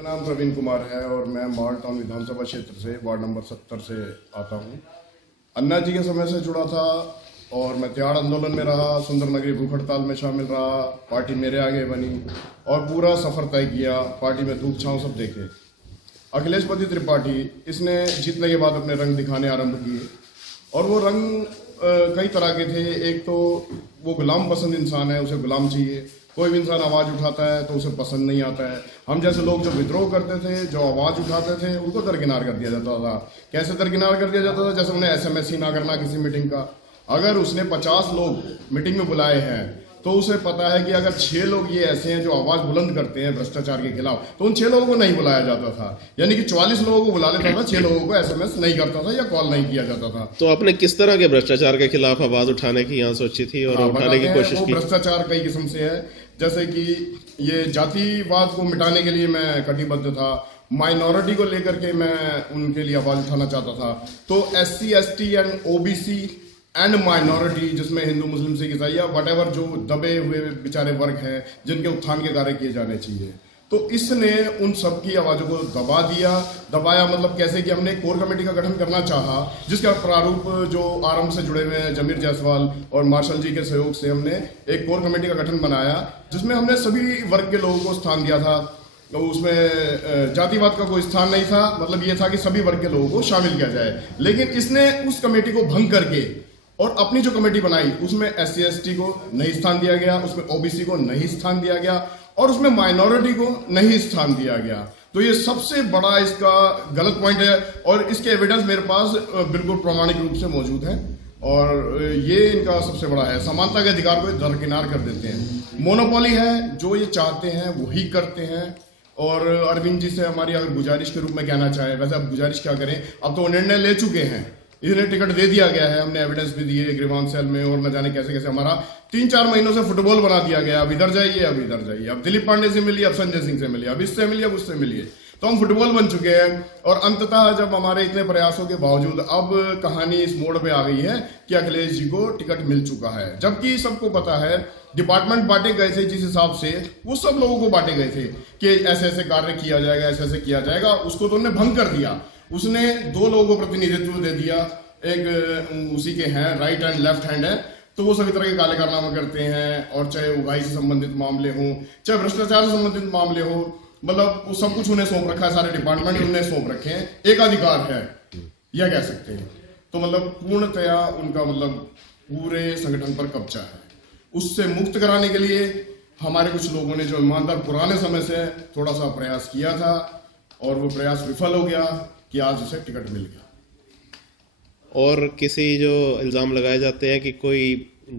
मेरा नाम प्रवीण कुमार है और मैं माल टाउन विधानसभा क्षेत्र से वार्ड नंबर 70 से आता हूँ। अन्ना जी के समय से जुड़ा था और मैं त्याड़ आंदोलन में रहा, सुंदर नगरी भूख हड़ताल में शामिल रहा, पार्टी मेरे आगे बनी और पूरा सफर तय किया। पार्टी में धूप छांव सब देखे। अखिलेश पति त्रिपाठी इसने जीतने के बाद अपने रंग दिखाने आरंभ किए और वो रंग कई तरह के थे। एक तो वो गुलाम पसंद इंसान है, उसे गुलाम चाहिए। कोई भी इंसान आवाज़ उठाता है तो उसे पसंद नहीं आता है। हम जैसे लोग जो विद्रोह करते थे, जो आवाज़ उठाते थे, उनको दरकिनार कर दिया जाता था। कैसे दरकिनार कर दिया जाता था? जैसे उन्हें SMS ही ना करना किसी मीटिंग का। अगर उसने 50 लोग मीटिंग में बुलाए हैं तो उसे पता है कि अगर 6 लोग ये ऐसे हैं जो आवाज़ बुलंद करते हैं भ्रष्टाचार के खिलाफ, तो उन 6 लोगों को नहीं बुलाया जाता था। यानी कि 44 लोगों को बुला लेता था, 6 लोगों को SMS नहीं करता था या कॉल नहीं किया जाता था। तो आपने किस तरह के भ्रष्टाचार के खिलाफ आवाज उठाने की यहाँ सोची थी और उठाने की कोशिश की? भ्रष्टाचार कई किस्म से है, जैसे कि ये जातिवाद को मिटाने के लिए मैं कटिबद्ध था। माइनॉरिटी को लेकर के मैं उनके लिए आवाज उठाना चाहता था। तो SC ST and OBC and minority, जिसमें हिंदू मुस्लिम सिख ईसाई या वटेवर जो दबे हुए बेचारे वर्ग हैं जिनके उत्थान के कार्य किए जाने चाहिए, तो इसने उन सब की आवाज़ों को दबा दिया। दबाया मतलब कैसे कि हमने कोर कमेटी का गठन करना चाहा, जिसका प्रारूप जो आरंभ से जुड़े हुए हैं जमीर जायसवाल और मार्शल जी के सहयोग से हमने एक कोर कमेटी का गठन बनाया, जिसमें हमने सभी वर्ग के लोगों को स्थान दिया था। तो उसमें जातिवाद का कोई स्थान नहीं था। मतलब ये था कि सभी वर्ग के लोगों को शामिल किया जाए। लेकिन इसने उस कमेटी को भंग करके और अपनी जो कमेटी बनाई उसमें SC ST को नहीं स्थान दिया गया, उसमें OBC को नहीं स्थान दिया गया और उसमें माइनॉरिटी को नहीं स्थान दिया गया। तो ये सबसे बड़ा इसका गलत पॉइंट है और इसके एविडेंस मेरे पास बिल्कुल प्रामाणिक रूप से मौजूद है और ये इनका सबसे बड़ा है। समानता के अधिकार को दरकिनार कर देते हैं। मोनोपोली है, जो ये चाहते हैं वही करते हैं। और अरविंद जी से हमारी अगर गुजारिश के रूप में कहना चाहे, वैसे अब गुजारिश क्या करें, अब तो निर्णय ले चुके हैं, इन्हें टिकट दे दिया गया है, हमने एविडेंस भी दिए ग्रीवांस सेल में और न जाने कैसे कैसे हमारा 3-4 महीनों से फुटबॉल बना दिया गया। अब इधर जाइए, अब इधर जाइए, अब दिलीप पांडे से मिलिए, अब संजय सिंह से मिलिए, अब इससे मिलिए, अब उससे मिलिए। तो हम फुटबॉल बन चुके हैं और अंततः जब हमारे इतने प्रयासों के बावजूद अब कहानी इस मोड़ पे आ गई है कि अखिलेश जी को टिकट मिल चुका है। जबकि सबको पता है डिपार्टमेंट बांटे गए थे जिस हिसाब से, वो सब लोगों को बांटे गए थे कि ऐसे ऐसे कार्य किया जाएगा, ऐसे ऐसे किया जाएगा। उसको तो उन्होंने भंग कर दिया। उसने 2 लोगों को प्रतिनिधित्व दे दिया, एक उसी के हैं, राइट एंड लेफ्ट हैंड है, तो वो सभी तरह के काले कारनामे करते हैं। और चाहे उगाई से संबंधित मामले हों, चाहे भ्रष्टाचार से संबंधित मामले हो, मतलब वो सब कुछ उन्हें सौंप रखा है। सारे डिपार्टमेंट उन्हें सौंप रखे हैं। एकाधिकार है यह कह सकते हैं। तो मतलब पूर्णतया उनका मतलब पूरे संगठन पर कब्जा है। उससे मुक्त कराने के लिए हमारे कुछ लोगों ने जो ईमानदार पुराने समय से थोड़ा सा प्रयास किया था और वो प्रयास विफल हो गया कि आज उसे टिकट मिल गया। और किसी जो इल्जाम लगाए जाते हैं कि कोई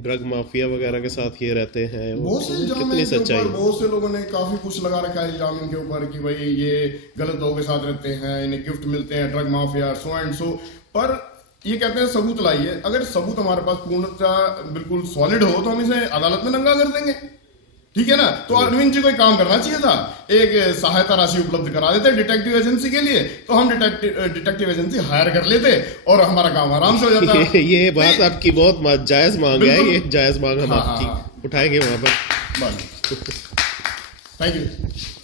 ड्रग माफिया वगैरह के साथ ये रहते हैं, बहुत से इल्जाम कितनी सच्चाई? बहुत से लोगों ने काफी कुछ लगा रखा है इल्जाम इनके ऊपर कि भाई ये गलत लोगों के साथ रहते हैं, इन्हें गिफ्ट मिलते हैं, drug mafia, so and so. पर ये कहते हैं सबूत लाइए। अगर सबूत हमारे पास पूर्णतः बिल्कुल सॉलिड हो तो हम इसे अदालत में नंगा कर देंगे, ठीक है ना। तो अरविंद जी को काम करना चाहिए था, एक सहायता राशि उपलब्ध करा देते डिटेक्टिव एजेंसी के लिए, तो हम डिटेक्टिव एजेंसी हायर कर लेते और हमारा काम आराम से हो जाता। ये बात आपकी बहुत जायज मांग है, ये जायज मांग हम आपकी उठाएंगे वहां पर। Thank you.